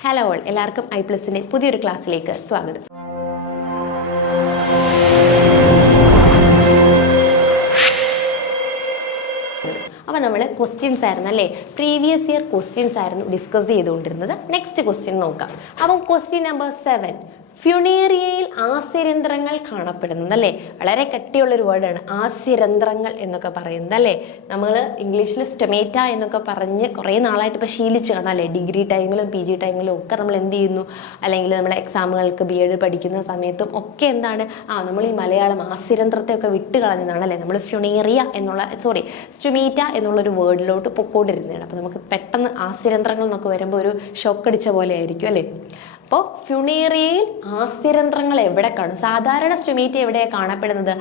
Hello all, എല്ലാവർക്കും ഐ+ന്റെ പുതിയൊരു ക്ലാസ്സിലേക്ക് സ്വാഗതം. അപ്പോൾ നമ്മൾ ക്വസ്റ്റ്യൻസ് ആയിരുന്നു അല്ലേ, പ്രീവിയസ് ഇയർ ക്വസ്റ്റ്യൻസ് ആയിരുന്നു ഡിസ്കസ് ചെയ്തുകൊണ്ടിരുന്നത്. നെക്സ്റ്റ് ക്വസ്റ്റ്യൻ നോക്കാം. അപ്പം ക്വസ്റ്റ്യൻ നമ്പർ 7, ഫ്യൂണേറിയയിൽ ആസ്യരന്ധ്രങ്ങൾ കാണപ്പെടുന്നത് അല്ലേ. വളരെ കട്ടിയുള്ളൊരു വേർഡാണ് ആസ്യരന്ധ്രങ്ങൾ എന്നൊക്കെ പറയുന്നത് അല്ലേ. നമ്മൾ ഇംഗ്ലീഷിൽ സ്റ്റൊമേറ്റ എന്നൊക്കെ പറഞ്ഞ് കുറേ നാളായിട്ട് ഇപ്പോൾ ശീലിച്ച് കാണാം അല്ലേ. ഡിഗ്രി ടൈമിലും PG ടൈമിലും ഒക്കെ നമ്മൾ എന്ത് ചെയ്യുന്നു, അല്ലെങ്കിൽ നമ്മൾ എക്സാമുകൾക്ക് BEd പഠിക്കുന്ന സമയത്തും ഒക്കെ എന്താണ് നമ്മൾ ഈ മലയാളം ആസ്യരന്ധ്രത്തെ ഒക്കെ വിട്ട് കളഞ്ഞതാണ് അല്ലേ. നമ്മൾ ഫ്യൂണേറിയ എന്നുള്ള സ്റ്റൊമേറ്റ എന്നുള്ളൊരു വേർഡിലോട്ട് പൊക്കോണ്ടിരുന്നതാണ്. അപ്പോൾ നമുക്ക് പെട്ടെന്ന് ആസ്യരന്ധ്രങ്ങൾ എന്നൊക്കെ വരുമ്പോൾ ഒരു ഷോക്കടിച്ച പോലെ ആയിരിക്കും അല്ലേ. അപ്പോൾ ഫ്യൂണേറിയയിൽ ആസ്യരന്ധ്രങ്ങൾ എവിടെ കാണും? സാധാരണ സ്റ്റൊമേറ്റ എവിടെയാണ് കാണപ്പെടുന്നത്?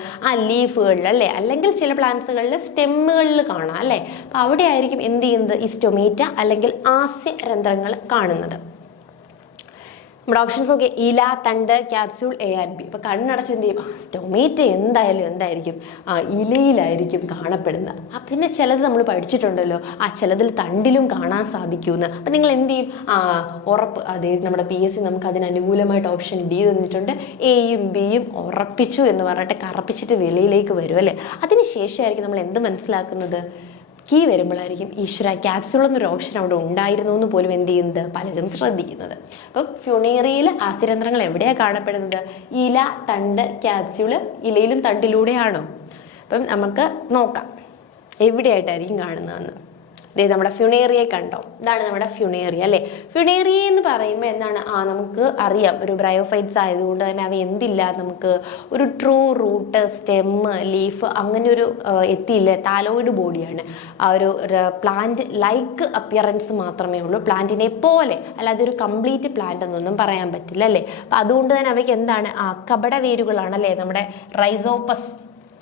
ലീഫുകളിൽ അല്ലേ, അല്ലെങ്കിൽ ചില പ്ലാന്റ്സുകളിൽ സ്റ്റെമ്മുകളിൽ കാണാം അല്ലേ. അപ്പോൾ അവിടെ ആയിരിക്കും എന്ത് ചെയ്യുന്നത്, ഈ സ്റ്റൊമേറ്റ അല്ലെങ്കിൽ ആസ്യരന്ധ്രങ്ങൾ കാണുന്നത്. നമ്മുടെ ഓപ്ഷൻസ് ഒക്കെ ഇല, തണ്ട്, ക്യാപ്സ്യൂൾ, A and B. അപ്പോൾ കണ്ണടച്ച് എന്ത് ചെയ്യും, സ്റ്റൊമേറ്റ എന്തായിരിക്കും ഇലയിലായിരിക്കും കാണപ്പെടുന്നത്. പിന്നെ ചിലത് നമ്മൾ പഠിച്ചിട്ടുണ്ടല്ലോ, ചിലതിൽ തണ്ടിലും കാണാൻ സാധിക്കുമെന്ന്. അപ്പം നിങ്ങൾ എന്ത് ചെയ്യും, ഉറപ്പ് അതേ നമ്മുടെ PSC നമുക്ക് അതിന് അനുകൂലമായിട്ട് ഓപ്ഷൻ D തന്നിട്ടുണ്ട്. Aയും Bയും ഉറപ്പിച്ചു എന്ന് പറഞ്ഞിട്ട് കറപ്പിച്ചിട്ട് വെളിയിലേക്ക് വരും അല്ലേ. അതിന് ശേഷമായിരിക്കും നമ്മൾ എന്ത് മനസ്സിലാക്കുന്നത്, കീ വരുമ്പോഴായിരിക്കും ഈശ്വര ക്യാപ്സ്യൂൾ എന്നൊരു ഓപ്ഷൻ അവിടെ ഉണ്ടായിരുന്നു എന്ന് പോലും എന്ത് ചെയ്യുന്നത് പലരും ശ്രദ്ധിക്കുന്നത്. അപ്പം ഫ്യൂണേറിയയിൽ ആസ്യരന്ധ്രങ്ങൾ എവിടെയാണ് കാണപ്പെടുന്നത്? ഇല, തണ്ട്, ക്യാപ്സ്യൂള്. ഇലയിലും തണ്ടിലൂടെയാണോ? അപ്പം നമുക്ക് നോക്കാം എവിടെയായിട്ടായിരിക്കും കാണുന്നതെന്ന്. നമ്മുടെ ഫ്യൂണേറിയ കണ്ടോ, ഇതാണ് നമ്മുടെ ഫ്യൂണേറിയ അല്ലേ. ഫ്യൂണേറിയ എന്ന് പറയുമ്പോൾ എന്താണ്, നമുക്ക് അറിയാം ഒരു ബ്രയോഫൈറ്റ്സ് ആയതുകൊണ്ട് തന്നെ അവ എന്തില്ല, നമുക്ക് ഒരു ട്രൂ റൂട്ട്, സ്റ്റെം, ലീഫ് അങ്ങനെ ഒരു എത്തിയില്ല. താലോയിഡ് ബോഡിയാണ്. ഒരു പ്ലാന്റ് ലൈക്ക് അപ്പിയറൻസ് മാത്രമേ ഉള്ളൂ, പ്ലാന്റിനെ പോലെ. അല്ലാതെ ഒരു കംപ്ലീറ്റ് പ്ലാന്റ് എന്നൊന്നും പറയാൻ പറ്റില്ല അല്ലേ. അപ്പം അതുകൊണ്ട് തന്നെ അവയ്ക്ക് എന്താണ് കപട വേരുകളാണ് അല്ലേ, നമ്മുടെ റൈസോപ്പസ്.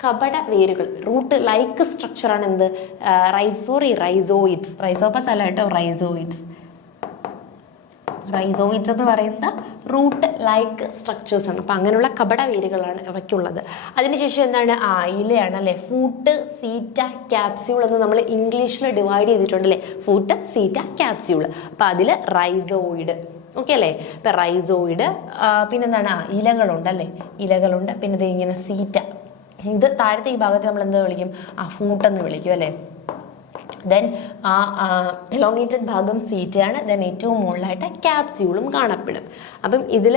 കപട വേരുകൾ, റൂട്ട് ലൈക്ക് സ്ട്രക്ചറാണ് എന്ത്, റൈസോയിഡ്സ്. റൈസോപ്പസ് അല്ല കേട്ടോ, റൈസോയിഡ്സ് എന്ന് പറയുന്ന റൂട്ട് ലൈക്ക് സ്ട്രക്ചേഴ്സ് ആണ്. അപ്പം അങ്ങനെയുള്ള കപട വേരുകളാണ് അവയ്ക്കുള്ളത്. അതിനുശേഷം എന്താണ്, ഇലയാണ് അല്ലേ. ഫൂട്ട്, സീറ്റ, ക്യാപ്സ്യൂൾ എന്ന് നമ്മൾ ഇംഗ്ലീഷിൽ ഡിവൈഡ് ചെയ്തിട്ടുണ്ടല്ലേ. Foot, seta, capsule. അപ്പം അതിൽ റൈസോയിഡ്. ഓക്കെ അല്ലേ. ഇപ്പം റൈസോയിഡ്. പിന്നെന്താണ്, ഇലകളുണ്ട് അല്ലേ, ഇലകളുണ്ട്. പിന്നെ ഇത് ഇങ്ങനെ സീറ്റ. ഇത് താഴത്തെ ഈ ഭാഗത്ത് നമ്മൾ എന്താ വിളിക്കും, ഫൂട്ടെന്ന് വിളിക്കും അല്ലേ. ദെൻ എലോങ്ങേറ്റഡ് ഭാഗം സീറ്റയാണ്. ദെൻ ഏറ്റവും മുകളിലായിട്ട് ക്യാപ്സ്യൂളും കാണപ്പെടും. അപ്പം ഇതിൽ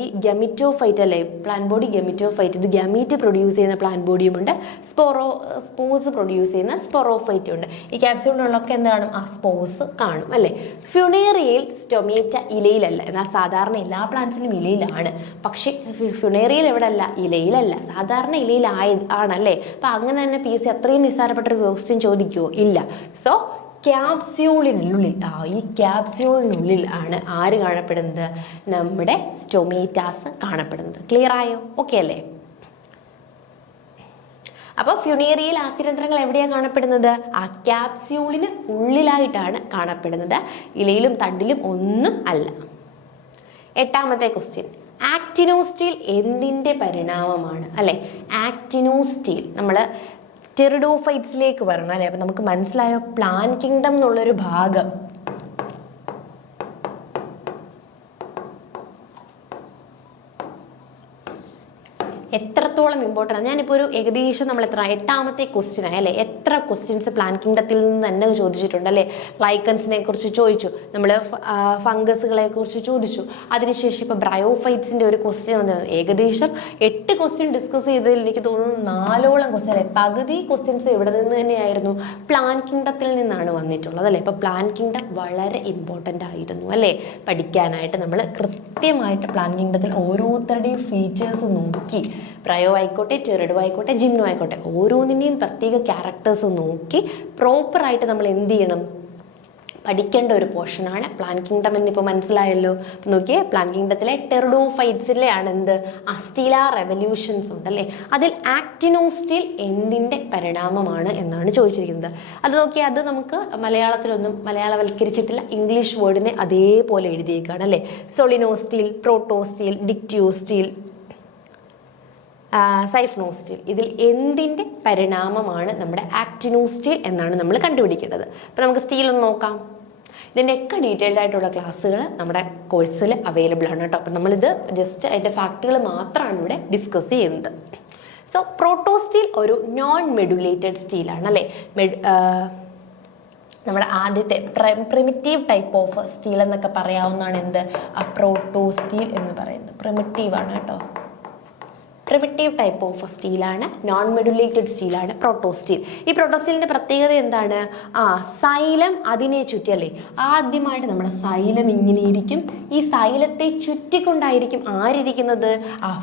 ഈ ഗമിറ്റോഫൈറ്റ് അല്ലേ, പ്ലാന്റ് ബോഡി ഗമിറ്റോഫൈറ്റ്. ഇത് ഗമീറ്റ് പ്രൊഡ്യൂസ് ചെയ്യുന്ന പ്ലാന്റ് ബോഡിയുമുണ്ട്, സ്പോസ് പ്രൊഡ്യൂസ് ചെയ്യുന്ന സ്പൊറോഫൈറ്റും ഉണ്ട്. ഈ ക്യാപ്സ്യൂളിനുള്ളൊക്കെ എന്ത് കാണും, സ്പോസ് കാണും അല്ലേ. ഫ്യൂണേറിയയിൽ സ്റ്റൊമേറ്റ ഇലയിലല്ല, എന്നാൽ സാധാരണ എല്ലാ പ്ലാന്റ്സിലും ഇലയിലാണ്. പക്ഷേ ഫ്യൂണേറിയയിൽ എവിടെ അല്ല, ഇലയിലല്ല, സാധാരണ ആണല്ലേ. അപ്പം അങ്ങനെ തന്നെ PSC അത്രയും നിസ്സാരപ്പെട്ടൊരു ക്വസ്റ്റ്യൻ ചോദിക്കുമോ? ഇല്ല. സോ ക്യാപ്സ്യൂളിനുള്ളിൽ, ഈ ക്യാപ്സ്യൂളിനുള്ളിൽ ആണ് ആര് കാണപ്പെടുന്നത്, നമ്മുടെ സ്റ്റൊമേറ്റാസ് കാണപ്പെടുന്നത്. ക്ലിയർ ആയോ? ഓക്കെ അല്ലേ. അപ്പോൾ ഫ്യൂണേറിയയിൽ ആസ്യരന്ധ്രങ്ങൾ എവിടെയാണ് കാണപ്പെടുന്നത്? ക്യാപ്സ്യൂളിന് ഉള്ളിലായിട്ടാണ് കാണപ്പെടുന്നത്, ഇലയിലും തണ്ടിലും ഒന്നും അല്ല. 8ാമത്തെ ക്വസ്റ്റ്യൻ, ആക്റ്റിനോസ്റ്റീൽ എന്തിൻ്റെ പരിണാമമാണ് അല്ലേ. ആക്റ്റിനോസ്റ്റീൽ നമ്മൾ ടെറിഡോഫൈറ്റ്സിലേക്ക് വരണം അല്ലേ. അപ്പം നമുക്ക് മനസ്സിലായോ, പ്ലാന്റ് കിങ്ഡം എന്നുള്ളൊരു ഭാഗം എത്രത്തോളം ഇമ്പോർട്ടൻ്റ്. ഞാനിപ്പോൾ ഒരു ഏകദേശം നമ്മൾ 8ാമത്തെ ക്വസ്റ്റ്യൻ ആയി അല്ലേ. എത്ര ക്വസ്റ്റ്യൻസ് പ്ലാന്റ് കിങ്ഡത്തിൽ നിന്ന് തന്നെ ചോദിച്ചിട്ടുണ്ട് അല്ലേ. ലൈക്കൻസിനെ കുറിച്ച് ചോദിച്ചു, നമ്മൾ ഫംഗസുകളെ കുറിച്ച് ചോദിച്ചു. അതിനുശേഷം ഇപ്പോൾ ബ്രയോഫൈറ്റ്സിൻ്റെ ഒരു ക്വസ്റ്റ്യൻ വന്നിരുന്നു. ഏകദേശം 8 ക്വസ്റ്റ്യൻ ഡിസ്കസ് ചെയ്തതിൽ എനിക്ക് തോന്നുന്നു 4ഓളം ക്വസ്റ്റ്യൻ അല്ലേ. പകുതി ക്വസ്റ്റ്യൻസ് ഇവിടെ നിന്ന് തന്നെയായിരുന്നു, പ്ലാന്റ് കിങ്ഡത്തിൽ നിന്നാണ് വന്നിട്ടുള്ളത് അല്ലേ. ഇപ്പോൾ പ്ലാന്റ് കിങ്ഡം വളരെ ഇമ്പോർട്ടൻ്റ് ആയിരുന്നു അല്ലേ പഠിക്കാനായിട്ട്. നമ്മൾ കൃത്യമായിട്ട് പ്ലാന്റ് കിങ്ഡത്തിൽ ഓരോരുത്തരുടെയും ഫീച്ചേഴ്സ് നോക്കി, ബ്രയോ ആയിക്കോട്ടെ, ടെറിഡോ ആയിക്കോട്ടെ, ജിംനോ ആയിക്കോട്ടെ, ഓരോന്നിൻ്റെയും പ്രത്യേക ക്യാരക്ടേഴ്സ് നോക്കി പ്രോപ്പറായിട്ട് നമ്മൾ എന്ത് ചെയ്യണം, പഠിക്കേണ്ട ഒരു പോർഷനാണ് പ്ലാന്റ് കിങ്ഡം എന്നിപ്പോൾ മനസ്സിലായല്ലോ. നോക്കിയേ, പ്ലാന്റ് കിങ്ഡത്തിലെ ടെറിഡോഫൈറ്റ്സിലെയാണ് എന്ത്, സ്റ്റീലാർ റെവല്യൂഷൻസ് ഉണ്ടല്ലേ. അതിൽ ആക്റ്റിനോസ്റ്റീൽ എന്തിൻ്റെ പരിണാമമാണ് എന്നാണ് ചോദിച്ചിരിക്കുന്നത്. അത് നോക്കിയാൽ അത് നമുക്ക് മലയാളത്തിലൊന്നും മലയാളവൽക്കരിച്ചിട്ടില്ല, ഇംഗ്ലീഷ് വേർഡിനെ അതേപോലെ എഴുതിയേക്കാണ് അല്ലേ. സൊളിനോസ്റ്റീൽ, പ്രോട്ടോസ്റ്റീൽ, ഡിക്റ്റിയോസ്റ്റീൽ, സൈഫ്നോസ്റ്റീൽ. ഇതിൽ എന്തിൻ്റെ പരിണാമമാണ് നമ്മുടെ ആക്റ്റിനോസ്റ്റീൽ എന്നാണ് നമ്മൾ കണ്ടുപിടിക്കേണ്ടത്. അപ്പോൾ നമുക്ക് സ്റ്റീൽ ഒന്ന് നോക്കാം. ഇതിൻ്റെയൊക്കെ ഡീറ്റെയിൽഡ് ആയിട്ടുള്ള ക്ലാസ്സുകൾ നമ്മുടെ കോഴ്സിൽ അവൈലബിൾ ആണ് കേട്ടോ. അപ്പം നമ്മളിത് ജസ്റ്റ് അതിൻ്റെ ഫാക്റ്റുകൾ മാത്രമാണ് ഇവിടെ ഡിസ്കസ് ചെയ്യുന്നത്. സോ പ്രോട്ടോസ്റ്റീൽ ഒരു നോൺ മെഡുലേറ്റഡ് സ്റ്റീലാണ് അല്ലേ. നമ്മുടെ ആദ്യത്തെ പ്രിമിറ്റീവ് ടൈപ്പ് ഓഫ് സ്റ്റീൽ എന്നൊക്കെ പറയാവുന്നതാണ് എന്ത്, പ്രോട്ടോസ്റ്റീൽ എന്ന് പറയുന്നത്. പ്രിമിറ്റീവാണ് കേട്ടോ. പ്രിമിറ്റീവ് ടൈപ്പ് ഓഫ് സ്റ്റീലാണ്, നോൺ മെഡുലേറ്റഡ് സ്റ്റീലാണ് പ്രോട്ടോസ്റ്റീൽ. ഈ പ്രോട്ടോസ്റ്റീലിൻ്റെ പ്രത്യേകത എന്താണ്? സൈലം അതിനെ ചുറ്റി അല്ലേ. ആദ്യമായിട്ട് നമ്മുടെ സൈലം ഇങ്ങനെയിരിക്കും. ഈ സൈലത്തെ ചുറ്റിക്കൊണ്ടായിരിക്കും ആരിയ്ക്കുന്നത്?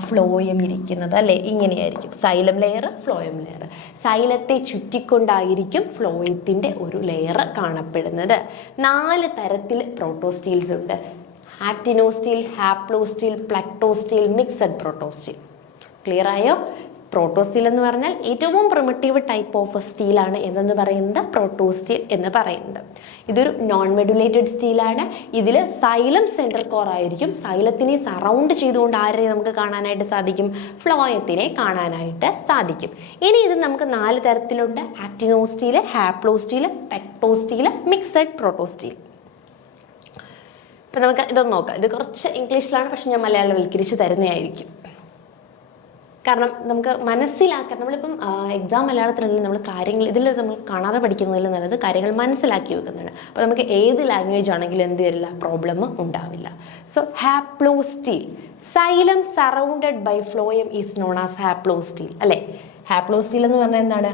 ഫ്ലോയം ഇരിക്കുന്നത് അല്ലേ. ഇങ്ങനെയായിരിക്കും സൈലം ലെയർ, ഫ്ലോയം ലെയർ. സൈലത്തെ ചുറ്റിക്കൊണ്ടായിരിക്കും ഫ്ലോയത്തിൻ്റെ ഒരു ലെയർ കാണപ്പെടുന്നത്. 4 തരത്തിൽ പ്രോട്ടോസ്റ്റീൽസ് ഉണ്ട്. ആക്ടിനോസ്റ്റീൽ, ഹാപ്ലോസ്റ്റീൽ, പ്ലക്ടോസ്റ്റീൽ, മിക്സഡ് പ്രോട്ടോസ്റ്റീൽ. ക്ലിയർ ആയോ? പ്രോട്ടോസ്റ്റീൽ എന്ന് പറഞ്ഞാൽ ഏറ്റവും പ്രിമിറ്റീവ് ടൈപ്പ് ഓഫ് സ്റ്റീലാണ് എന്തെന്ന് പറയുന്നത്, പ്രോട്ടോസ്റ്റീൽ എന്ന് പറയുന്നത്. ഇതൊരു നോൺ മെഡുലേറ്റഡ് സ്റ്റീലാണ്. ഇതിൽ സൈലം സെൻട്രൽ കോർ ആയിരിക്കും. സൈലത്തിനെ സറൗണ്ട് ചെയ്തുകൊണ്ട് ആരെ നമുക്ക് കാണാനായിട്ട് സാധിക്കും? ഫ്ലോയത്തിനെ കാണാനായിട്ട് സാധിക്കും. ഇനി ഇത് നമുക്ക് 4 തരത്തിലുണ്ട്. ആക്ടിനോസ്റ്റീൽ, ഹാപ്ലോസ്റ്റീൽ, പെക്ടോസ്റ്റീൽ, മിക്സഡ് പ്രോട്ടോസ്റ്റീൽ. ഇപ്പം നമുക്ക് ഇതൊന്ന് നോക്കാം. ഇത് കുറച്ച് ഇംഗ്ലീഷിലാണ്, പക്ഷെ ഞാൻ മലയാളവൽക്കരിച്ച് തരുന്നതായിരിക്കും. കാരണം നമുക്ക് മനസ്സിലാക്കാൻ, നമ്മളിപ്പം എക്സാം മലയാളത്തിലാണെങ്കിൽ നമ്മൾ കാര്യങ്ങൾ ഇതിൽ നമ്മൾ കാണാതെ പഠിക്കുന്നതിൽ നല്ലത് കാര്യങ്ങൾ മനസ്സിലാക്കി വെക്കുന്നതാണ്. അപ്പോൾ നമുക്ക് ഏത് ലാംഗ്വേജ് ആണെങ്കിലും എന്ത് വരില്ല, പ്രോബ്ലം ഉണ്ടാവില്ല. So haplostele, xylem surrounded by phloem is known as haplostele അല്ലേ. ഹാപ്ലോസ്റ്റീൽ എന്ന് പറഞ്ഞാൽ എന്താണ്?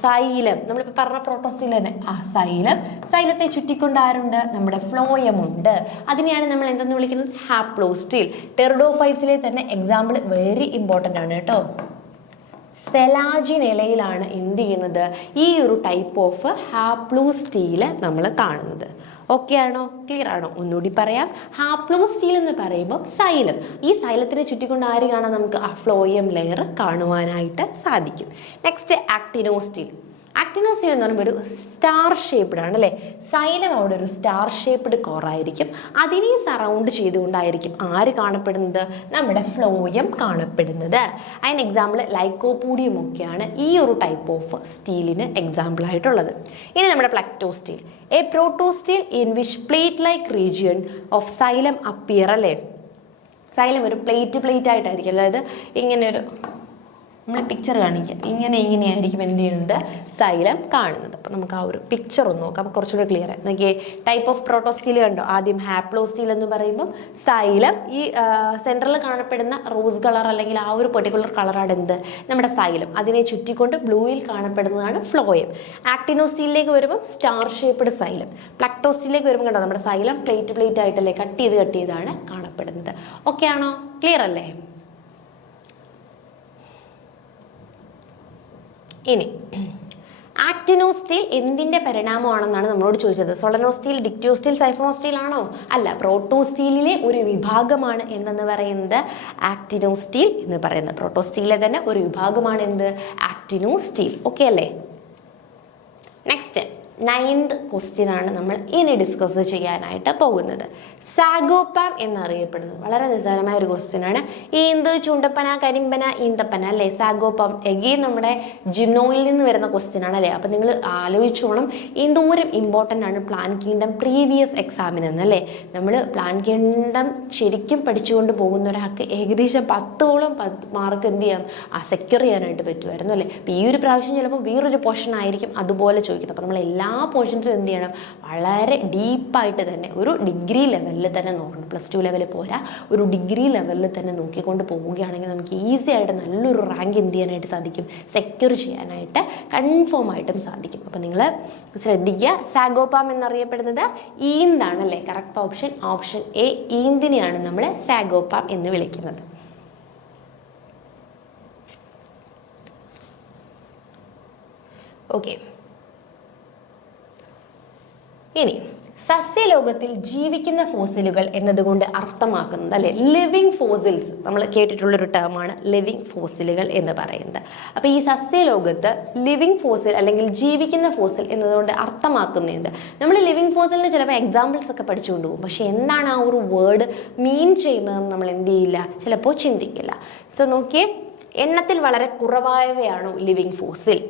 സൈലം, നമ്മളിപ്പോൾ പറഞ്ഞ പ്രോട്ടോസ്റ്റീൽ തന്നെ. സൈലം, സൈലത്തെ ചുറ്റിക്കൊണ്ട് ആരുണ്ട്? നമ്മുടെ ഫ്ലോയം ഉണ്ട്. അതിനെയാണ് നമ്മൾ എന്തെന്ന് വിളിക്കുന്നത്? ഹാപ്ലോസ്റ്റീൽ. ടെറിഡോഫൈസിലെ തന്നെ എക്സാമ്പിൾ വെരി ഇമ്പോർട്ടൻ്റ് ആണ് കേട്ടോ. സെലാജിൻ ഇലയിലാണ് എന്ത് ചെയ്യുന്നത്? ഈ ഒരു ടൈപ്പ് ഓഫ് ഹാപ്ലോസ്റ്റീൽ നമ്മൾ കാണുന്നത്. ഓക്കെ ആണോ? ക്ലിയർ ആണോ? ഒന്നുകൂടി പറയാം. ഹാപ്ലോസ്റ്റീൽ എന്ന് പറയുമ്പോൾ സൈലം, ഈ സൈലത്തിനെ ചുറ്റിക്കൊണ്ട് ആര് കാണാം? നമുക്ക് ഫ്ലോയം ലെയർ കാണുവാനായിട്ട് സാധിക്കും. നെക്സ്റ്റ് ആക്ടിനോസ്റ്റീൽ. ആക്ടിനോസ്റ്റീൽ എന്ന് പറയുമ്പോൾ ഒരു സ്റ്റാർ ഷേപ്പ്ഡ് ആണ് അല്ലേ. സൈലം അവിടെ ഒരു സ്റ്റാർ ഷേപ്പ്ഡ് കോറായിരിക്കും. അതിനെ സറൗണ്ട് ചെയ്തുകൊണ്ടായിരിക്കും ആര് കാണപ്പെടുന്നത്? നമ്മുടെ ഫ്ലോയം കാണപ്പെടുന്നത്. അതിന് എക്സാമ്പിൾ ലൈക്കോപൂഡിയം ഒക്കെയാണ് ഈ ഒരു ടൈപ്പ് ഓഫ് സ്റ്റീലിന് എക്സാമ്പിൾ ആയിട്ടുള്ളത്. ഇനി നമ്മുടെ plectostele, a protostele in which plate like region of xylem appear അല്ലേ. സൈലം ഒരു പ്ലേറ്റ് ആയിട്ടായിരിക്കും, അതായത് ഇങ്ങനെ ഒരു നമ്മൾ പിക്ചർ കാണിക്കാം. ഇങ്ങനെയായിരിക്കും എന്ത് ചെയ്യുന്നത്? സൈലം കാണുന്നത്. അപ്പോൾ നമുക്ക് ആ ഒരു പിക്ചർ ഒന്ന് നോക്കാം, അപ്പോൾ കുറച്ചുകൂടെ ക്ലിയർ ആയി. നോക്കിയേ, ടൈപ്പ് ഓഫ് പ്രോട്ടോസ്റ്റീൽ കണ്ടോ? ആദ്യം ഹാപ്ലോസ്റ്റീൽ എന്ന് പറയുമ്പോൾ സൈലം, ഈ സെൻട്രൽ കാണപ്പെടുന്ന റോസ് കളർ അല്ലെങ്കിൽ ആ ഒരു പെർട്ടിക്കുലർ കളറാണ് എന്ത്? നമ്മുടെ സൈലം. അതിനെ ചുറ്റിക്കൊണ്ട് ബ്ലൂയിൽ കാണപ്പെടുന്നതാണ് ഫ്ലോയം. ആക്ടിനോസ്റ്റീലിലേക്ക് വരുമ്പോൾ സ്റ്റാർ ഷേപ്പ്ഡ് സൈലം. പ്ലക്ടോസ്റ്റീലിലേക്ക് വരുമ്പോൾ കണ്ടോ നമ്മുടെ സൈലം പ്ലേറ്റ് ആയിട്ടല്ലേ കട്ട് ചെയ്താണ് കാണപ്പെടുന്നത്. ഓക്കെ ആണോ? ക്ലിയർ അല്ലേ? ഇനി ആക്ടിനോസ്റ്റീൽ എന്തിൻ്റെ പരിണാമമാണെന്നാണ് നമ്മളോട് ചോദിച്ചത്. സൊളനോസ്റ്റീൽ, ഡിക്റ്റോസ്റ്റീൽ, സൈഫോസ്റ്റീൽ ആണോ? അല്ല, പ്രോട്ടോസ്റ്റീലിലെ ഒരു വിഭാഗമാണ് എന്തെന്ന് പറയുന്നത്? ആക്ടിനോസ്റ്റീൽ എന്ന് പറയുന്നത്. പ്രോട്ടോസ്റ്റീലിലെ തന്നെ ഒരു വിഭാഗമാണ് എന്ത്? ആക്ടിനോസ്റ്റീൽ. ഓക്കെ അല്ലേ? നെക്സ്റ്റ് 9th ക്വസ്റ്റ്യൻ ആണ് നമ്മൾ ഇനി ഡിസ്കസ് ചെയ്യാനായിട്ട് പോകുന്നത്. സാഗോപാം എന്നറിയപ്പെടുന്നത് വളരെ നിസ്സാരമായ ഒരു ക്വസ്റ്റ്യൻ ആണ്. ഈന്ത്, ചൂണ്ടപ്പന, കരിമ്പന, ഈന്തപ്പന അല്ലേ. സാഗോപാം എഗെയിൻ നമ്മുടെ ജിംനോയിൽ നിന്ന് വരുന്ന ക്വസ്റ്റ്യൻ ആണ് അല്ലേ. അപ്പം നിങ്ങൾ ആലോചിച്ചോണം എന്തോരം ഇമ്പോർട്ടൻ്റ് ആണ് പ്ലാൻ കിങ്ഡം പ്രീവിയസ് എക്സാമിന് എന്നല്ലേ. നമ്മൾ പ്ലാൻ കിങ്ഡം ശരിക്കും പഠിച്ചുകൊണ്ട് പോകുന്ന ഒരാൾക്ക് ഏകദേശം 10ഓളം മാർക്ക് എന്ത് ചെയ്യാം, സെക്യൂർ ചെയ്യാനായിട്ട് പറ്റുമായിരുന്നു അല്ലേ. അപ്പോൾ ഈ ഒരു പ്രാവശ്യം ചിലപ്പോൾ വേറൊരു പോർഷൻ ആയിരിക്കും അതുപോലെ ചോദിക്കുന്നത്. അപ്പോൾ നമ്മൾ എല്ലാ പോർഷൻസും എന്ത് ചെയ്യണം, വളരെ ഡീപ്പായിട്ട് തന്നെ ഒരു ഡിഗ്രി ലെവലിൽ തന്നെ നോക്കണം. +2 ലെവലിൽ പോരാ, ഒരു ഡിഗ്രി ലെവലിൽ തന്നെ നോക്കിക്കൊണ്ട് പോവുകയാണെങ്കിൽ നമുക്ക് ഈസി ആയിട്ട് നല്ലൊരു റാങ്ക് എന്ത് ചെയ്യാനായിട്ട് സാധിക്കും, സെക്യൂർ ചെയ്യാനായിട്ട് കൺഫേം ആയിട്ടും സാധിക്കും. അപ്പം നിങ്ങൾ ശ്രദ്ധിക്കുക, സാഗോപാം എന്നറിയപ്പെടുന്നത് ഈന്താണ് അല്ലേ. കറക്റ്റ് ഓപ്ഷൻ എ, ഈന്തിനെയാണ് നമ്മൾ സാഗോപാം എന്ന് വിളിക്കുന്നത്. ഓക്കെ, ഇനി സസ്യലോകത്തിൽ ജീവിക്കുന്ന ഫോസിലുകൾ എന്നതുകൊണ്ട് അർത്ഥമാക്കുന്നത് അല്ലെ, ലിവിങ് ഫോസിൽസ്. നമ്മൾ കേട്ടിട്ടുള്ളൊരു ടേമാണ് ലിവിങ് ഫോസിലുകൾ എന്ന് പറയുന്നത്. അപ്പോൾ ഈ സസ്യലോകത്ത് ലിവിങ് ഫോസിൽ അല്ലെങ്കിൽ ജീവിക്കുന്ന ഫോസിൽ എന്നതുകൊണ്ട് അർത്ഥമാക്കുന്നത്, നമ്മൾ ലിവിങ് ഫോസിലിന് ചിലപ്പോൾ എക്സാമ്പിൾസ് ഒക്കെ പഠിച്ചുകൊണ്ട് പോകും, പക്ഷെ എന്താണ് ആ ഒരു വേർഡ് മീൻ ചെയ്യുന്നതെന്ന് നമ്മൾ എന്ത് ചെയ്യില്ല, ചിലപ്പോൾ ചിന്തിക്കില്ല. സോ നോക്കിയേ, എണ്ണത്തിൽ വളരെ കുറവായവയാണോ ലിവിങ് ഫോസിൽ?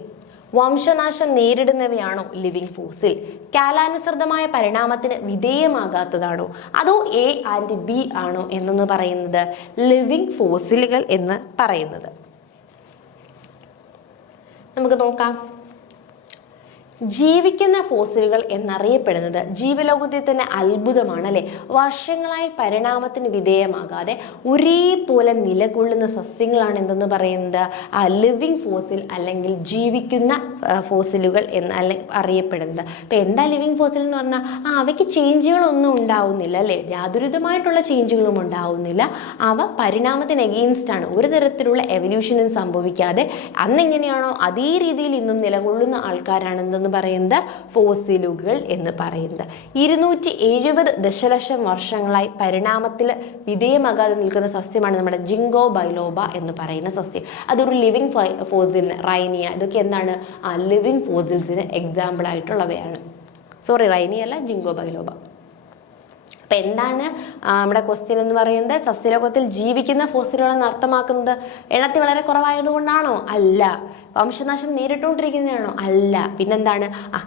വംശനാശം നേരിടുന്നവയാണോ ലിവിങ് ഫോസിൽ? കാലാനുസൃതമായ പരിണാമത്തിന് വിധേയമാകാത്തതാണോ അതോ എ ആൻഡ് ബി ആണോ എന്നൊന്ന് പറയുന്നത് ലിവിങ് ഫോസിലുകൾ എന്ന് പറയുന്നത്? നമുക്ക് നോക്കാം. ജീവിക്കുന്ന ഫോസിലുകൾ എന്നറിയപ്പെടുന്നത് ജീവലോകത്തിൽ തന്നെ അത്ഭുതമാണ് അല്ലെ. വർഷങ്ങളായി പരിണാമത്തിന് വിധേയമാകാതെ ഒരേപോലെ നിലകൊള്ളുന്ന സസ്യങ്ങളാണ് എന്തെന്ന് പറയുന്നത് ലിവിങ് ഫോസിൽ അല്ലെങ്കിൽ ജീവിക്കുന്ന ഫോസിലുകൾ എന്ന് അറിയപ്പെടുന്നത്. അപ്പൊ എന്താ ലിവിങ് ഫോസിൽ എന്ന് പറഞ്ഞാൽ അവയ്ക്ക് ചേഞ്ചുകളൊന്നും ഉണ്ടാവുന്നില്ല അല്ലെ, യാതൊരുവിധമായിട്ടുള്ള ചേഞ്ചുകളും ഉണ്ടാവുന്നില്ല. അവ പരിണാമത്തിന് എഗെയിൻസ്റ്റ് ആണ്, ഒരു തരത്തിലുള്ള എവല്യൂഷനും സംഭവിക്കാതെ അന്നെങ്ങനെയാണോ അതേ രീതിയിൽ ഇന്നും നിലകൊള്ളുന്ന ആൾക്കാരാണ് എന്തെന്ന് പറയുന്നത് ഫോസിലുകൾ എന്ന് പറയുന്നത്. 270 ദശലക്ഷം വർഷങ്ങളായി പരിണാമത്തിൽ വിധേയമാകാതെ നിൽക്കുന്ന സസ്യമാണ് നമ്മുടെ ജിങ്കോ ബൈലോബ എന്ന് പറയുന്ന സസ്യം. അതൊരു ലിവിങ് ഫോസിലിന്, റൈനിയ, ഇതൊക്കെ എന്താണ് ലിവിങ് ഫോസിൽസിന് എക്സാമ്പിൾ ആയിട്ടുള്ളവയാണ്. സോറി, റൈനിയ അല്ല, ജിങ്കോ ബൈലോബ. അപ്പൊ എന്താണ് നമ്മുടെ ക്വസ്റ്റ്യൻ എന്ന് പറയുന്നത്? സസ്യലോകത്തിൽ ജീവിക്കുന്ന ഫോസിലുകളെന്ന് അർത്ഥമാക്കുന്നത് എണ്ണത്തിൽ വളരെ കുറവായതുകൊണ്ടാണോ? അല്ല. വംശനാശം നേരിട്ടുകൊണ്ടിരിക്കുന്നതാണോ? അല്ല. പിന്നെന്താണ്?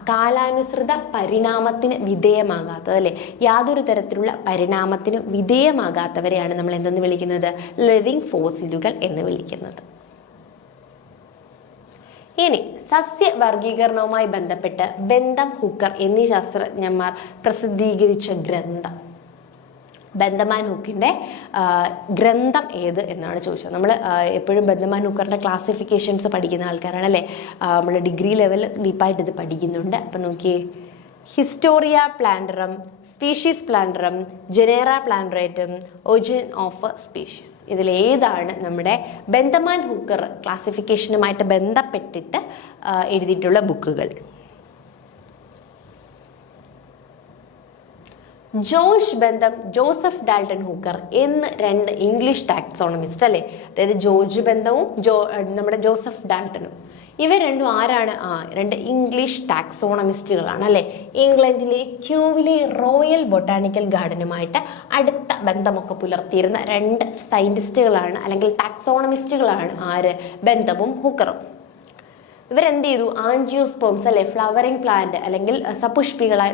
കാലാനുസൃത പരിണാമത്തിന് വിധേയമാകാത്തത് അല്ലെ, യാതൊരു തരത്തിലുള്ള പരിണാമത്തിന് വിധേയമാകാത്തവരെയാണ് നമ്മൾ എന്തെന്ന് വിളിക്കുന്നത്? ലിവിങ് ഫോസിലുകൾ എന്ന് വിളിക്കുന്നത്. ഇനി സസ്യവർഗീകരണവുമായി ബന്ധപ്പെട്ട് ബെന്തം, ഹുക്കർ എന്നീ ശാസ്ത്രജ്ഞന്മാർ പ്രസിദ്ധീകരിച്ച ഗ്രന്ഥം, ബെന്തമാൻ ഹുക്കിൻ്റെ ഗ്രന്ഥം ഏത് എന്നാണ് ചോദിച്ചത്. നമ്മൾ എപ്പോഴും ബെന്തമാൻ ഹുക്കറിൻ്റെ ക്ലാസിഫിക്കേഷൻസ് പഠിക്കുന്ന ആൾക്കാരാണ് അല്ലേ. നമ്മൾ ഡിഗ്രി ലെവൽ ഡീപ്പായിട്ട് ഇത് പഠിക്കുന്നുണ്ട്. അപ്പം നോക്കിയേ, historia plantarum, species plantarum, genera plantarum, origin of species. ഇതിലേതാണ് നമ്മുടെ ബെന്തമാൻ ഹുക്കർ ക്ലാസിഫിക്കേഷനുമായിട്ട് ബന്ധപ്പെട്ടിട്ട് എഴുതിയിട്ടുള്ള ബുക്കുകൾ? George Bentham, Joseph Dalton Hooker എന്ന് 2 ഇംഗ്ലീഷ് ടാക്സോണമിസ്റ്റ് അല്ലേ. അതായത് ജോർജ് ബെന്തവും നമ്മുടെ ജോസഫ് ഡാൾട്ടണും. ഇവർ രണ്ടും ആരാണ്? 2 ഇംഗ്ലീഷ് ടാക്സോണമിസ്റ്റുകളാണ് അല്ലെ. ഇംഗ്ലണ്ടിലെ ക്യൂവിലെ റോയൽ ബൊട്ടാണിക്കൽ ഗാർഡനുമായിട്ട് അടുത്ത ബന്ധമൊക്കെ പുലർത്തിയിരുന്ന 2 സയന്റിസ്റ്റുകളാണ് അല്ലെങ്കിൽ ടാക്സോണമിസ്റ്റുകളാണ് ആര്? ബെന്തവും ഹുക്കറും. ഇവരെന്ത് ചെയ്തു? ആൻജിയോസ്പേംസ് അല്ലെ, ഫ്ലവറിങ് പ്ലാന്റ് അല്ലെങ്കിൽ സപുഷ്പികളായ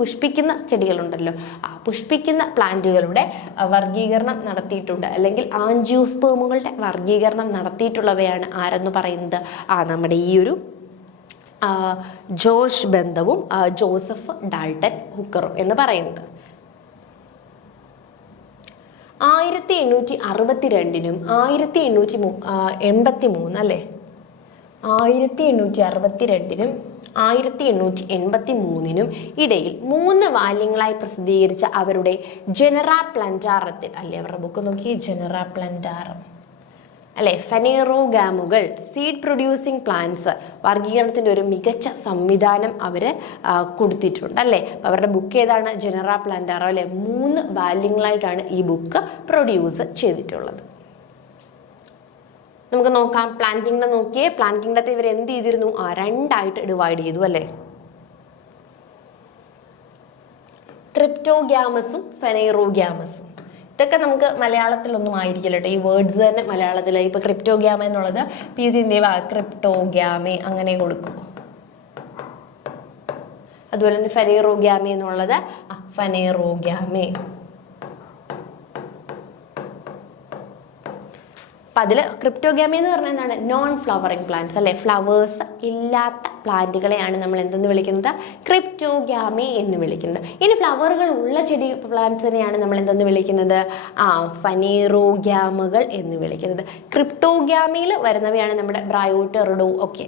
പുഷ്പിക്കുന്ന ചെടികളുണ്ടല്ലോ, പുഷ്പിക്കുന്ന പ്ലാന്റുകളുടെ വർഗീകരണം നടത്തിയിട്ടുണ്ട്, അല്ലെങ്കിൽ ആൻജിയോസ്പേമുകളുടെ വർഗീകരണം നടത്തിയിട്ടുള്ളവയാണ് ആരെന്ന് പറയുന്നത് നമ്മുടെ ഈ ഒരു ജോർജ് ബെന്തവും ജോസഫ് ഡാൾട്ടൺ ഹുക്കറും എന്ന് പറയുന്നത്. 1862നും 1883 അല്ലേ, 1862നും 1883നും ഇടയിൽ 3 വാല്യങ്ങളായി പ്രസിദ്ധീകരിച്ച അവരുടെ ജനറ പ്ലന്റാറത്തിൽ അല്ലെ, അവരുടെ ബുക്ക് നോക്കി, ജനറ പ്ലന്റാറം അല്ലെ, ഫെനേറോഗാമുകൾ, സീഡ് പ്രൊഡ്യൂസിങ് പ്ലാന്റ്സ് വർഗീകരണത്തിൻ്റെ ഒരു മികച്ച സംവിധാനം അവർ കൊടുത്തിട്ടുണ്ട് അല്ലേ. അപ്പോൾ അവരുടെ ബുക്ക് ഏതാണ്? ജനറ പ്ലന്റാറം അല്ലെ. 3 വാല്യങ്ങളായിട്ടാണ് ഈ ബുക്ക് പ്രൊഡ്യൂസ് ചെയ്തിട്ടുള്ളത്. നമുക്ക് നോക്കാം. പ്ലാൻ കിങ്ഡം നോക്കിയേ. പ്ലാൻ കിങ്ഡത്തെ ഇവർ എന്ത് ചെയ്തിരുന്നു? 2ആയിട്ട് ഡിവൈഡ് ചെയ്തു അല്ലേ. ക്രിപ്റ്റോഗ്യാമസും ഫെനൈറോഗ്യാമസും. ഇതൊക്കെ നമുക്ക് മലയാളത്തിലൊന്നും ആയിരിക്കില്ല കേട്ടോ, ഈ വേർഡ്സ് തന്നെ മലയാളത്തിലായി. ഇപ്പൊ ക്രിപ്റ്റോഗ്യാമ എന്നുള്ളത് PSC ക്രിപ്റ്റോഗ്യാമെ അങ്ങനെ കൊടുക്കും. അതുപോലെ തന്നെ ഫെനൈറോഗ്യാമെ എന്നുള്ളത് ഫെനൈറോഗ്യാമെ. അതിൽ ക്രിപ്റ്റോഗ്യാമി എന്ന് പറഞ്ഞാൽ എന്താണ്? നോൺ ഫ്ലവറിങ് പ്ലാന്റ്സ് അല്ലെ, ഫ്ലവേഴ്സ് ഇല്ലാത്ത പ്ലാന്റുകളെയാണ് നമ്മൾ എന്തെന്ന് വിളിക്കുന്നത്? ക്രിപ്റ്റോഗ്യാമി എന്ന് വിളിക്കുന്നത്. ഇനി ഫ്ലവറുകൾ ഉള്ള ചെടി പ്ലാന്റ്സിനെയാണ് നമ്മൾ എന്തെന്ന് വിളിക്കുന്നത്? ഫെനൈറോഗ്യാമുകൾ എന്ന് വിളിക്കുന്നത്. ക്രിപ്റ്റോഗ്യാമിയിൽ വരുന്നവയാണ് നമ്മുടെ ബ്രയോട്ടറിഡോ ഒക്കെ,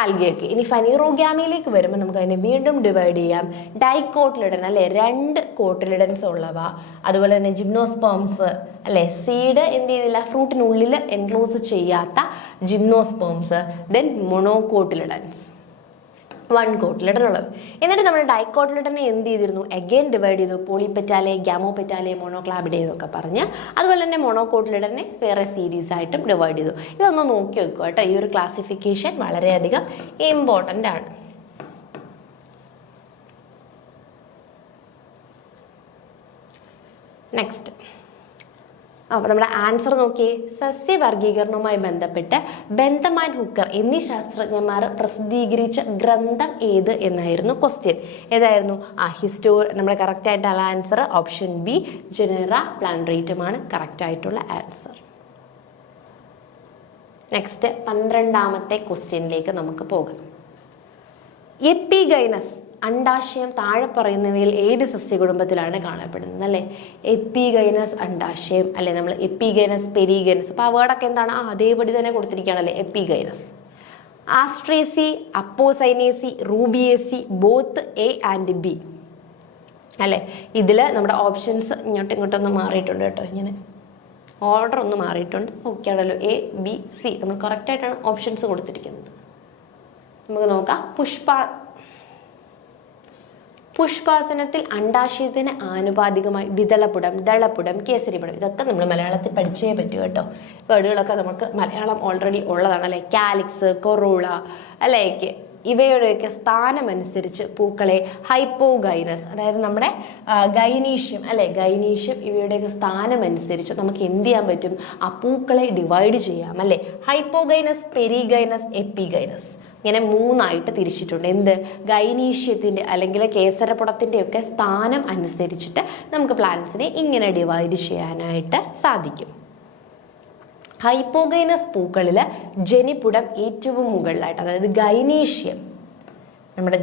ആൽഗയൊക്കെ. ഇനി ഫെനൈറോഗ്യാമിയിലേക്ക് വരുമ്പോൾ നമുക്ക് അതിനെ വീണ്ടും ഡിവൈഡ് ചെയ്യാം. ഡൈക്കോട്ടിലിഡൻ അല്ലെ, 2 കോട്ടിലിഡൻസ് ഉള്ളവ. അതുപോലെ തന്നെ ജിംനോസ്പേംസ് അല്ലെ, സീഡ് എന്ത് ചെയ്തില്ല, ഫ്രൂട്ടിനുള്ളിൽ എൻക്ലോസ് ചെയ്യാത്ത ജിംനോസ്പേംസ്. ദെൻ മൊണോകോട്ടിലിഡൻസ്, 1 കോട്ടിലിഡൻ ഉള്ളത്. എന്നിട്ട് നമ്മൾ ഡൈക്കോട്ടിലിഡനെ എന്ത് ചെയ്തിരുന്നു? അഗെയിൻ ഡിവൈഡ് ചെയ്തു. പോളിപെറ്റാലെ, ഗ്യാമോപെറ്റാലെ, മോണോക്ലാബിഡെ എന്നൊക്കെ പറഞ്ഞ്. അതുപോലെ തന്നെ മോണോകോട്ടിലിഡനെ വേറെ സീരീസ് ആയിട്ടും ഡിവൈഡ് ചെയ്തു. ഇതൊന്ന് നോക്കി വെക്കുക കേട്ടോ. ഈ ഒരു ക്ലാസിഫിക്കേഷൻ വളരെയധികം ഇമ്പോർട്ടൻ്റ് ആണ്. നെക്സ്റ്റ്, അപ്പോൾ നമ്മുടെ ആൻസർ നോക്കിയേ. സസ്യവർഗീകരണവുമായി ബന്ധപ്പെട്ട് ബെന്തം ആൻഡ് ഹുക്കർ എന്നീ ശാസ്ത്രജ്ഞന്മാർ പ്രസിദ്ധീകരിച്ച ഗ്രന്ഥം ഏത് എന്നായിരുന്നു ക്വസ്റ്റ്യൻ. ഏതായിരുന്നു? നമ്മുടെ കറക്റ്റ് ആയിട്ടുള്ള ആൻസർ ഓപ്ഷൻ ബി, ജനറ പ്ലാന്റേറ്റമാണ് കറക്റ്റ് ആയിട്ടുള്ള ആൻസർ. നെക്സ്റ്റ് 12ാമത്തെ ക്വസ്റ്റ്യനിലേക്ക് നമുക്ക് പോകാം. എപ്പിഗൈനസ് അണ്ടാശയം താഴെ പറയുന്നവയിൽ ഏത് സസ്യകുടുംബത്തിലാണ് കാണപ്പെടുന്നത്? അല്ലേ, എപ്പിഗൈനസ് അണ്ടാശയം, അല്ലെ നമ്മൾ എപ്പിഗൈനസ് പെരിഗൈനസ്. അപ്പോൾ ആ വേർഡൊക്കെ എന്താണ്? അതേപടി തന്നെ കൊടുത്തിരിക്കുകയാണല്ലേ. Epigynous, Asteraceae, Apocynaceae, Rubiaceae, both A and B. അല്ലേ, ഇതിൽ നമ്മുടെ ഓപ്ഷൻസ് ഇങ്ങോട്ടൊന്ന് മാറിയിട്ടുണ്ട് കേട്ടോ. ഇങ്ങനെ ഓർഡർ ഒന്ന് മാറിയിട്ടുണ്ട്. ഓക്കെ ആണല്ലോ. എ ബി സി നമ്മൾ കറക്റ്റായിട്ടാണ് ഓപ്ഷൻസ് കൊടുത്തിരിക്കുന്നത്. നമുക്ക് നോക്കാം. പുഷ്പാസനത്തിൽ അണ്ടാശയത്തിന് ആനുപാതികമായി വിതളപുടം, ദളപുടം, കേസരിപുടം, ഇതൊക്കെ നമ്മൾ മലയാളത്തിൽ പഠിച്ചേ പറ്റൂ കേട്ടോ. വേർഡുകളൊക്കെ നമുക്ക് മലയാളം ഓൾറെഡി ഉള്ളതാണ് അല്ലേ. കാലിക്സ്, കൊറോള, അല്ലേ, ഇവയുടെയൊക്കെ സ്ഥാനമനുസരിച്ച് പൂക്കളെ ഹൈപ്പോഗൈനസ്, അതായത് നമ്മുടെ ഗൈനീഷ്യം, അല്ലെ, ഗൈനീഷ്യം, ഇവയുടെയൊക്കെ സ്ഥാനമനുസരിച്ച് നമുക്ക് എന്ത് ചെയ്യാൻ പറ്റും? ആ പൂക്കളെ ഡിവൈഡ് ചെയ്യാം അല്ലെ. ഹൈപ്പോഗൈനസ്, പെരിഗൈനസ്, എപ്പിഗൈനസ്, ഇങ്ങനെ 3ആയിട്ട് തിരിച്ചിട്ടുണ്ട്. എന്ത്? ഗൈനീഷ്യത്തിന്റെ അല്ലെങ്കിൽ കേസരപ്പുടത്തിന്റെ ഒക്കെ സ്ഥാനം അനുസരിച്ചിട്ട് നമുക്ക് പ്ലാന്റ്സിനെ ഇങ്ങനെ ഡിവൈഡ് ചെയ്യാനായിട്ട് സാധിക്കും. ഹൈപ്പോഗൈനസ് പൂക്കളിൽ ജനിപുടം ഏറ്റവും മുകളിലായിട്ട്, അതായത് ഗൈനീഷ്യം, നമ്മുടെ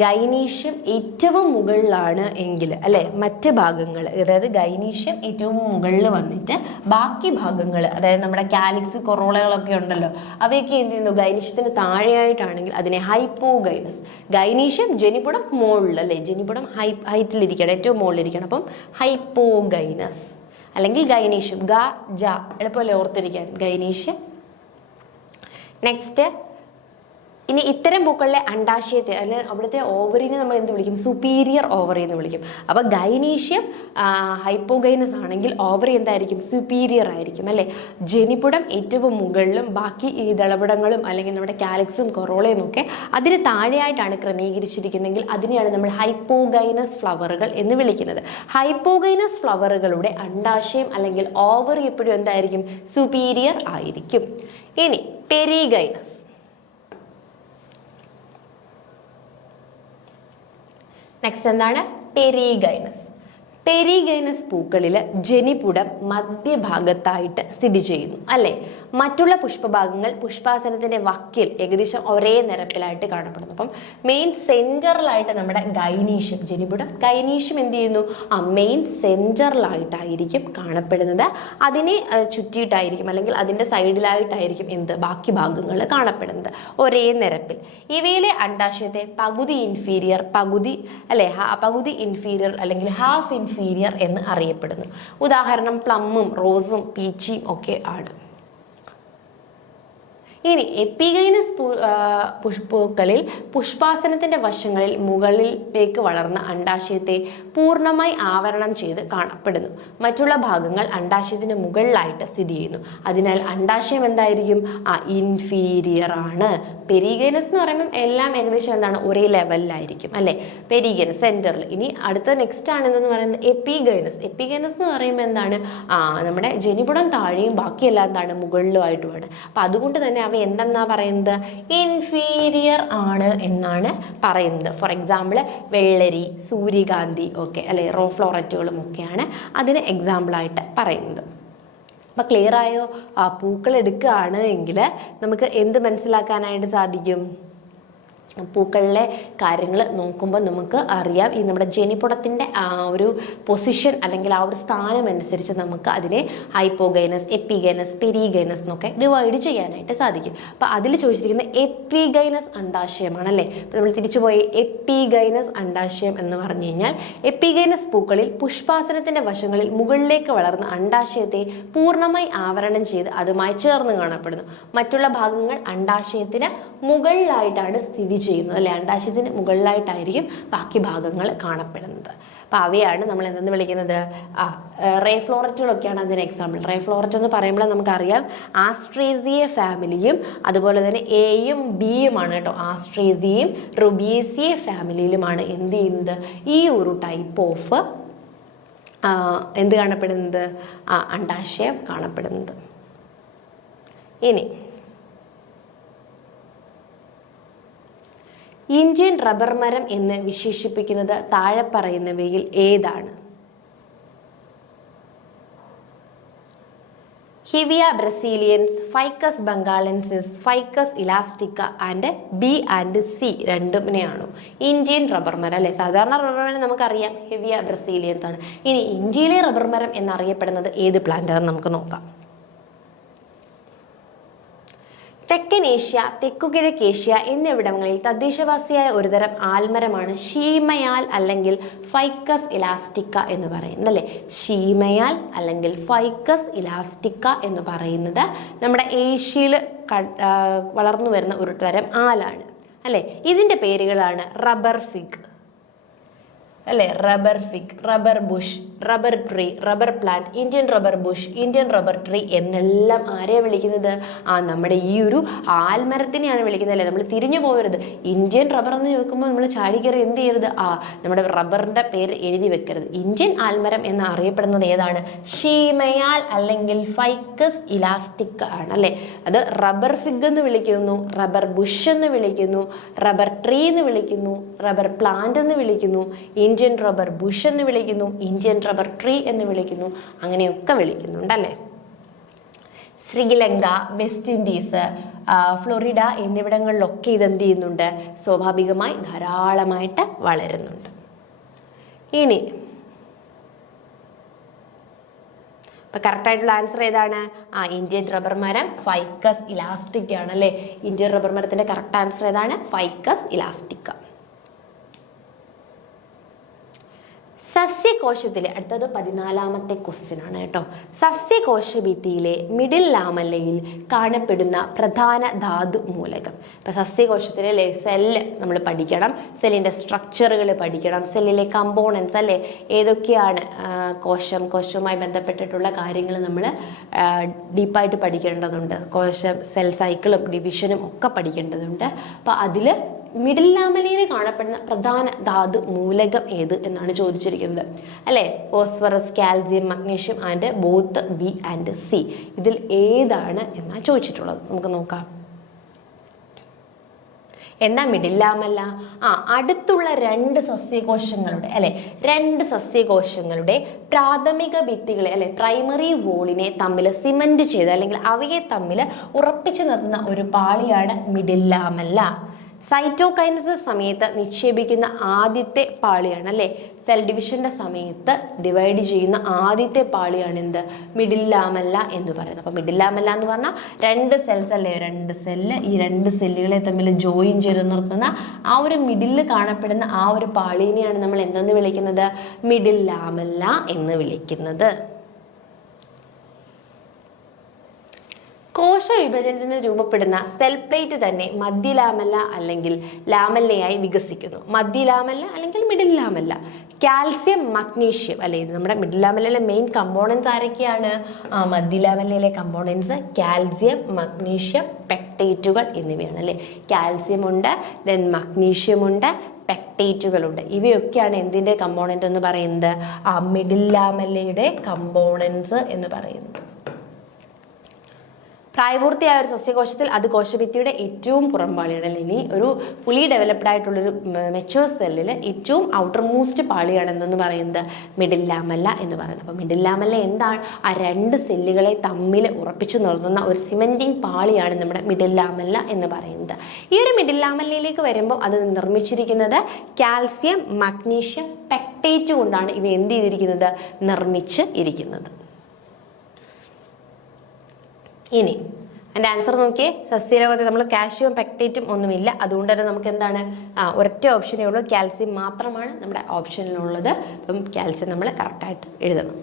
ഗൈനീഷ്യം ഏറ്റവും മുകളിലാണ് എങ്കിൽ, അല്ലെ, മറ്റ് ഭാഗങ്ങൾ, അതായത് ഗൈനീഷ്യം ഏറ്റവും മുകളിൽ വന്നിട്ട് ബാക്കി ഭാഗങ്ങൾ, അതായത് നമ്മുടെ കാലിക്സ്, കൊറോളകളൊക്കെ ഉണ്ടല്ലോ, അവയൊക്കെ എന്ത് ചെയ്യുന്നു? ഗൈനീഷ്യത്തിന് താഴെയായിട്ടാണെങ്കിൽ അതിനെ ഹൈപ്പോഗൈനസ്. ഗൈനീഷ്യം ജനിപുടം മുകളിൽ, അല്ലെ, ജനിപുടം ഹൈറ്റിലിരിക്കണം, ഏറ്റവും മുകളിലിരിക്കണം. അപ്പം ഹൈപ്പോഗൈനസ് അല്ലെങ്കിൽ ഗൈനീഷ്യം. ഗ ജ എളുപ്പമല്ലേ ഓർത്തിരിക്കാൻ, ഗൈനീഷ്യം. നെക്സ്റ്റ്, ഇനി ഇത്തരം പൂക്കളിലെ അണ്ടാശയത്തെ അല്ലെങ്കിൽ അവിടുത്തെ ഓവറിനെ നമ്മൾ എന്ത് വിളിക്കും? സുപ്പീരിയർ ഓവറി എന്ന് വിളിക്കും. അപ്പോൾ ഗൈനീഷ്യം ഹൈപ്പോഗൈനസ് ആണെങ്കിൽ ഓവറി എന്തായിരിക്കും? സുപ്പീരിയർ ആയിരിക്കും അല്ലേ. ജനിപുടം ഏറ്റവും മുകളിലും ബാക്കി ഈ ദളപുടങ്ങളും അല്ലെങ്കിൽ നമ്മുടെ കാലിക്സും കൊറോളയും ഒക്കെ അതിന് താഴെയായിട്ടാണ് ക്രമീകരിച്ചിരിക്കുന്നതെങ്കിൽ അതിനെയാണ് നമ്മൾ ഹൈപ്പോഗൈനസ് ഫ്ലവറുകൾ എന്ന് വിളിക്കുന്നത്. ഹൈപ്പോഗൈനസ് ഫ്ലവറുകളുടെ അണ്ടാശയം അല്ലെങ്കിൽ ഓവറി എപ്പോഴും എന്തായിരിക്കും? സുപ്പീരിയർ ആയിരിക്കും. ഇനി പെരിഗൈനസ്. നെക്സ്റ്റ് എന്താണ്? പെരിഗൈനസ്. പെരിഗൈനസ് പൂക്കളിൽ ജനിപുടം മധ്യഭാഗത്തായിട്ട് സ്ഥിതി ചെയ്യുന്നു അല്ലേ. മറ്റുള്ള പുഷ്പഭാഗങ്ങൾ പുഷ്പാസനത്തിന്റെ വക്കിൽ ഏകദേശം ഒരേ നിരപ്പിലായിട്ട് കാണപ്പെടുന്നു. അപ്പം മെയിൻ സെന്ററിലായിട്ട് നമ്മുടെ ഗൈനീഷ്യം, ജനിപുടം ഗൈനീഷ്യം എന്ത് ചെയ്യുന്നു? മെയിൻ സെന്ററിലായിട്ടായിരിക്കും കാണപ്പെടുന്നത്. അതിനെ ചുറ്റിയിട്ടായിരിക്കും അല്ലെങ്കിൽ അതിൻ്റെ സൈഡിലായിട്ടായിരിക്കും എന്ത്? ബാക്കി ഭാഗങ്ങൾ കാണപ്പെടുന്നത് ഒരേ നിരപ്പിൽ. ഇവയിലെ അണ്ടാശയത്തെ പകുതി ഇൻഫീരിയർ, പകുതി ഇൻഫീരിയർ അല്ലെങ്കിൽ ഹാഫ് ഇൻഫീരിയർ എന്ന് അറിയപ്പെടുന്നു. ഉദാഹരണം പ്ലമ്മും റോസും പീച്ചിയും ഒക്കെ ആണ്. ഇനി എപ്പിഗൈനസ് പൂക്കളിൽ പുഷ്പാസനത്തിന്റെ വശങ്ങളിൽ മുകളിലേക്ക് വളർന്ന അണ്ടാശയത്തെ പൂർണ്ണമായി ആവരണം ചെയ്ത് കാണപ്പെടുന്നു. മറ്റുള്ള ഭാഗങ്ങൾ അണ്ടാശയത്തിന് മുകളിലായിട്ട് സ്ഥിതി ചെയ്യുന്നു. അതിനാൽ അണ്ടാശയം എന്തായിരിക്കും? ഇൻഫീരിയർ ആണ്. പെരിഗൈനസ് എന്ന് പറയുമ്പോൾ എല്ലാം ഏകദേശം എന്താണ്? ഒരേ ലെവലിലായിരിക്കും അല്ലെ. പെരിഗൈനസ് സെന്ററിൽ. ഇനി അടുത്ത നെക്സ്റ്റ് ആണെന്ന് പറയുന്നത് എപ്പിഗൈനസ്. എപ്പിഗൈനസ് എന്ന് പറയുമ്പോൾ എന്താണ്? നമ്മുടെ ജനിപുടം താഴെയും ബാക്കിയെല്ലാം എന്താണ്? മുകളിലുമായിട്ടുമാണ്. അപ്പൊ അതുകൊണ്ട് തന്നെ അവ എന്തെന്നാ പറയുന്നത്? ഇൻഫീരിയർ ആണ് എന്നാണ് പറയുന്നത്. ഫോർ എക്സാമ്പിൾ വെള്ളരി, സൂര്യകാന്തി ഒക്കെ അല്ലെ, റോഫ്ലോററ്റുകളും ഒക്കെയാണ് അതിന് എക്സാമ്പിളായിട്ട് പറയുന്നത്. അപ്പം ക്ലിയർ ആയോ? പൂക്കൾ എടുക്കുകയാണ് എങ്കിൽ നമുക്ക് എന്ത് മനസ്സിലാക്കാനായിട്ട് സാധിക്കും? പൂക്കളിലെ കാര്യങ്ങൾ നോക്കുമ്പോൾ നമുക്ക് അറിയാം ഈ നമ്മുടെ ജനിപുടത്തിൻ്റെ ഒരു പൊസിഷൻ അല്ലെങ്കിൽ ഒരു സ്ഥാനം അനുസരിച്ച് നമുക്ക് അതിനെ ഹൈപ്പോഗൈനസ്, എപ്പിഗൈനസ്, പെരിഗൈനസ് എന്നൊക്കെ ഡിവൈഡ് ചെയ്യാനായിട്ട് സാധിക്കും. അപ്പോൾ അതിൽ ചോദിച്ചിരിക്കുന്നത് എപ്പിഗൈനസ് അണ്ടാശയമാണല്ലേ. അപ്പോൾ നമ്മൾ തിരിച്ചുപോയി എപ്പിഗൈനസ് അണ്ടാശയം എന്ന് പറഞ്ഞു കഴിഞ്ഞാൽ എപ്പിഗൈനസ് പൂക്കളിൽ പുഷ്പാസനത്തിൻ്റെ വശങ്ങളിൽ മുകളിലേക്ക് വളർന്ന അണ്ടാശയത്തെ പൂർണ്ണമായി ആവരണം ചെയ്ത് അതുമായി ചേർന്ന് കാണപ്പെടുന്നു. മറ്റുള്ള ഭാഗങ്ങൾ അണ്ടാശയത്തിന് മുകളിലായിട്ടാണ് സ്ഥിതി ചെയ്യുന്നത് അല്ലെ. അണ്ടാശയത്തിന് മുകളിലായിട്ടായിരിക്കും ബാക്കി ഭാഗങ്ങൾ കാണപ്പെടുന്നത്. അപ്പം അവയാണ് നമ്മൾ എന്തെന്ന് വിളിക്കുന്നത്? റേഫ്ലോററ്റുകളൊക്കെയാണ് അതിന് എക്സാമ്പിൾ. റേഫ്ലോററ്റ് എന്ന് പറയുമ്പോൾ നമുക്കറിയാം ആസ്ട്രേസിയ ഫാമിലിയും അതുപോലെ തന്നെ എയും ബിയുമാണ് കേട്ടോ. ആസ്ട്രേസിയയും റുബിയേസിയ ഫാമിലിയിലുമാണ് എന്ത് ചെയ്യുന്നത്? ഈ ഒരു ടൈപ്പ് ഓഫ് എന്ത് കാണപ്പെടുന്നത്? അണ്ഡാശയം കാണപ്പെടുന്നത്. ഇനി ഇന്ത്യൻ റബ്ബർ മരം എന്ന് വിശേഷിപ്പിക്കുന്നത് താഴെ പറയുന്നവയിൽ ഏതാണ്? Hevea brasiliensis, Ficus benghalensis, Ficus elastica and B and C രണ്ടുമിനെയാണോ? ഇന്ത്യൻ റബ്ബർ മരം അല്ലെ, സാധാരണ റബ്ബർ മരം നമുക്കറിയാം ഹിവിയ ബ്രസീലിയൻസ് ആണ്. ഇനി ഇന്ത്യയിലെ റബ്ബർ മരം എന്നറിയപ്പെടുന്നത് ഏത് പ്ലാന്റ് ആണെന്ന് നമുക്ക് നോക്കാം. തെക്കൻ ഏഷ്യ, തെക്കുകിഴക്ക് ഏഷ്യ എന്നിവിടങ്ങളിൽ തദ്ദേശവാസിയായ ഒരുതരം ആൽമരമാണ് ഷീമയാൽ അല്ലെങ്കിൽ ഫൈക്കസ് ഇലാസ്റ്റിക്ക എന്ന് പറയുന്നത് അല്ലേ. ഷീമയാൽ അല്ലെങ്കിൽ ഫൈക്കസ് ഇലാസ്റ്റിക്ക എന്ന് പറയുന്നത് നമ്മുടെ ഏഷ്യയിൽ വളർന്നു വരുന്ന ഒരു തരം ആലാണ് അല്ലേ. ഇതിൻ്റെ പേരുകളാണ് റബ്ബർ ഫിഗ് അല്ലേ, rubber fig, rubber Bush, rubber tree, rubber plant, Indian rubber Bush, Indian rubber tree എന്നെല്ലാം ആരെയാണ് വിളിക്കുന്നത്? നമ്മുടെ ഈ ഒരു ആൽമരത്തിനെയാണ് വിളിക്കുന്നത് അല്ലേ. നമ്മൾ തിരിഞ്ഞു പോകരുത്. ഇന്ത്യൻ റബ്ബർ എന്ന് ചോദിക്കുമ്പോൾ നമ്മൾ ചാടിക്കറി എന്ത് ചെയ്യരുത്? നമ്മുടെ റബ്ബറിന്റെ പേര് എഴുതി വെക്കരുത്. ഇന്ത്യൻ ആൽമരം എന്ന് അറിയപ്പെടുന്നത് ഏതാണ്? ഷീമയാൽ അല്ലെങ്കിൽ ഫൈക്കസ് ഇലാസ്റ്റിക്ക ആണ് അല്ലേ. അത് റബ്ബർ ഫിഗ് എന്ന് വിളിക്കുന്നു, റബ്ബർ ബുഷ് എന്ന് വിളിക്കുന്നു, റബ്ബർ ട്രീ എന്ന് വിളിക്കുന്നു, റബ്ബർ പ്ലാന്റ് എന്ന് വിളിക്കുന്നു, ഇന്ത്യൻ റബ്ബർ ബുഷ് എന്ന് വിളിക്കുന്നു, ഇന്ത്യൻ റബ്ബർ ട്രീ എന്ന് വിളിക്കുന്നു, അങ്ങനെയൊക്കെ വിളിക്കുന്നുണ്ടല്ലേ. ശ്രീലങ്ക, വെസ്റ്റ് ഇൻഡീസ്, ഫ്ലോറിഡ എന്നിവിടങ്ങളിലൊക്കെ ഇതെന്ത് ചെയ്യുന്നുണ്ട്? സ്വാഭാവികമായി ധാരാളമായിട്ട് വളരുന്നുണ്ട്. ഇനി ഇപ്പം കറക്റ്റായിട്ടുള്ള ആൻസർ ഏതാണ്? ഇന്ത്യൻ റബ്ബർ മരം ഫൈക്കസ് ഇലാസ്റ്റിക്ക ആണ് അല്ലേ. ഇന്ത്യൻ റബ്ബർ മരത്തിൻ്റെ കറക്റ്റ് ആൻസർ ഏതാണ്? ഫൈക്കസ് ഇലാസ്റ്റിക്ക. സസ്യകോശത്തിലെ അടുത്തത് 14ാമത്തെ ക്വസ്റ്റ്യൻ ആണ് കേട്ടോ. സസ്യകോശ ഭിത്തിയിലെ മിഡിൽ ലാമല്ലയിൽ കാണപ്പെടുന്ന പ്രധാന ധാതു മൂലകം. ഇപ്പം സസ്യകോശത്തിലെ സെല്ല് നമ്മൾ പഠിക്കണം, സെല്ലിൻ്റെ സ്ട്രക്ചറുകൾ പഠിക്കണം, സെല്ലിലെ കമ്പോണൻസ് അല്ലേ, ഏതൊക്കെയാണ് കോശവുമായി ബന്ധപ്പെട്ടിട്ടുള്ള കാര്യങ്ങൾ നമ്മൾ ഡീപ്പായിട്ട് പഠിക്കേണ്ടതുണ്ട്. കോശം സെൽ സൈക്കിളും ഡിവിഷനും ഒക്കെ പഠിക്കേണ്ടതുണ്ട്. അപ്പോൾ അതിൽ മിഡിൽ ലാമലയിൽ കാണപ്പെടുന്ന പ്രധാന ധാതു മൂലകം ഏത് എന്നാണ് ചോദിച്ചിരിക്കുന്നത് അല്ലേ. Phosphorus, calcium, magnesium and both B and C. ഇതിൽ ഏതാണ് എന്നാണ് ചോദിച്ചിട്ടുള്ളത്. നമുക്ക് നോക്കാം. എന്താ മിഡിൽ ലാമല്ല? അടുത്തുള്ള രണ്ട് സസ്യകോശങ്ങളുടെ അല്ലെ, രണ്ട് സസ്യകോശങ്ങളുടെ പ്രാഥമിക ഭിത്തികളെ അല്ലെ, പ്രൈമറി വോളിനെ തമ്മിൽ സിമന്റ് ചെയ്ത് അല്ലെങ്കിൽ അവയെ തമ്മിൽ ഉറപ്പിച്ചു നിർത്തുന്ന ഒരു പാളിയാണ് മിഡിൽ ലാമല്ല. സൈറ്റോകൈനസിസ് സമയത്ത് നിക്ഷേപിക്കുന്ന ആദ്യത്തെ പാളിയാണ് അല്ലേ. സെൽ ഡിവിഷന്റെ സമയത്ത് ഡിവൈഡ് ചെയ്യുന്ന ആദ്യത്തെ പാളിയാണ് എന്ത്? മിഡിൽ ലാമല്ല എന്ന് പറയുന്നത്. അപ്പോൾ മിഡിൽ ലാമല്ല എന്ന് പറഞ്ഞാൽ രണ്ട് സെൽസ് അല്ലേ, രണ്ട് സെല്ല്, ഈ രണ്ട് സെല്ലുകളെ തമ്മിൽ ജോയിൻ ചെയ്ത് നിർത്തുന്ന ആ ഒരു മിഡിൽ കാണപ്പെടുന്ന ആ ഒരു പാളിനെയാണ് നമ്മൾ എന്തെന്ന് വിളിക്കുന്നത്? മിഡിൽ ലാമല്ല എന്ന് വിളിക്കുന്നത്. കോശ വിഭജനത്തിന് രൂപപ്പെടുന്ന സെൽ പ്ലേറ്റ് തന്നെ മധ്യലാമല്ല അല്ലെങ്കിൽ ലാമല്ലയായി വികസിക്കുന്നു. മധ്യലാമല്ല അല്ലെങ്കിൽ മിഡിൽ ലാമല്ല. കാൽസ്യം, മഗ്നീഷ്യം അല്ലെ, ഇത് നമ്മുടെ മിഡിൽ ലാമല്ലയിലെ മെയിൻ കമ്പോണൻസ് ആരൊക്കെയാണ്? മധ്യലാമല്ലയിലെ കമ്പോണൻസ് കാൽസ്യം, മഗ്നീഷ്യം, പെക്ടേറ്റുകൾ എന്നിവയാണ് അല്ലേ. കാൽസ്യം ഉണ്ട്, ദെൻ മഗ്നീഷ്യം ഉണ്ട്, പെക്ടേറ്റുകളുണ്ട്. ഇവയൊക്കെയാണ് എന്തിൻ്റെ കമ്പോണൻറ്റ് എന്ന് പറയുന്നത്? മിഡിൽ ലാമല്ലയുടെ കമ്പോണൻസ് എന്ന് പറയുന്നത്. പ്രായപൂർത്തിയായ ഒരു സസ്യകോശത്തിൽ അത് കോശഭിത്തിയുടെ ഏറ്റവും പുറംപാളിയാണ് അല്ലെ. ഇനി ഒരു ഫുള്ളി ഡെവലപ്ഡ് ആയിട്ടുള്ളൊരു മെച്യൂർ സെല്ലിൽ ഏറ്റവും ഔട്ടർ മോസ്റ്റ് പാളിയാണ് എന്തെന്ന് പറയുന്നത്? മിഡിൽ ലാമല്ല എന്ന് പറയുന്നത്. അപ്പോൾ മിഡിൽ ലാമല്ല എന്താണ്? ആ രണ്ട് സെല്ലുകളെ തമ്മിൽ ഉറപ്പിച്ചു നിർത്തുന്ന ഒരു സിമെന്റിങ് പാളിയാണ് നമ്മുടെ മിഡിൽ ലാമല്ല എന്ന് പറയുന്നത്. ഈ ഒരു മിഡിൽ ലാമല്ലയിലേക്ക് വരുമ്പോൾ അത് നിർമ്മിച്ചിരിക്കുന്നത് കാൽസ്യം, മഗ്നീഷ്യം, പെക്ടേറ്റ് കൊണ്ടാണ് ഇവ എന്ത് ചെയ്തിരിക്കുന്നത്? നിർമ്മിച്ച് ഇരിക്കുന്നത്. ഇനി എൻ്റെ ആൻസർ നോക്കിയേ. സസ്യലോകത്തിൽ നമ്മൾ കാൽസ്യവും പെക്ടേറ്റും ഒന്നുമില്ല, അതുകൊണ്ട് തന്നെ നമുക്ക് എന്താണ്? ഒരൊറ്റ ഓപ്ഷനേ ഉള്ളൂ, കാൽസ്യം മാത്രമാണ് നമ്മുടെ ഓപ്ഷനിലുള്ളത്. അപ്പം കാൽസ്യം നമ്മൾ കറക്റ്റായിട്ട് എഴുതണം.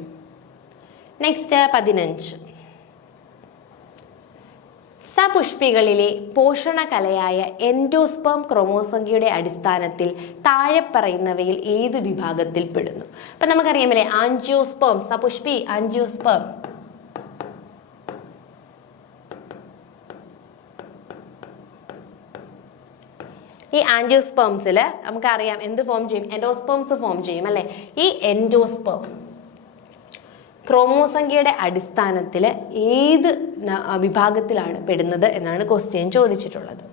നെക്സ്റ്റ് 15. സപുഷ്പികളിലെ പോഷണകലയായ എൻഡോസ്പേം ക്രോമോസംഖ്യയുടെ അടിസ്ഥാനത്തിൽ താഴെ പറയുന്നവയിൽ ഏത് വിഭാഗത്തിൽ പെടുന്നു? അപ്പം നമുക്കറിയാമല്ലേ, ആൻജിയോസ്പേം, സപുഷ്പി, ആൻജിയോസ്പേം. ഈ ആൻജിയോസ്പേംസിൽ നമുക്കറിയാം എന്ത് ഫോം ചെയ്യും? എൻഡോസ്പേംസ് ഫോം ചെയ്യും അല്ലേ. ഈ എൻഡോസ്പേം ക്രോമോസംഖ്യയുടെ അടിസ്ഥാനത്തിൽ ഏത് വിഭാഗത്തിലാണ് പെടുന്നത് എന്നാണ് ക്വസ്റ്റ്യൻ ചോദിച്ചിട്ടുള്ളത്.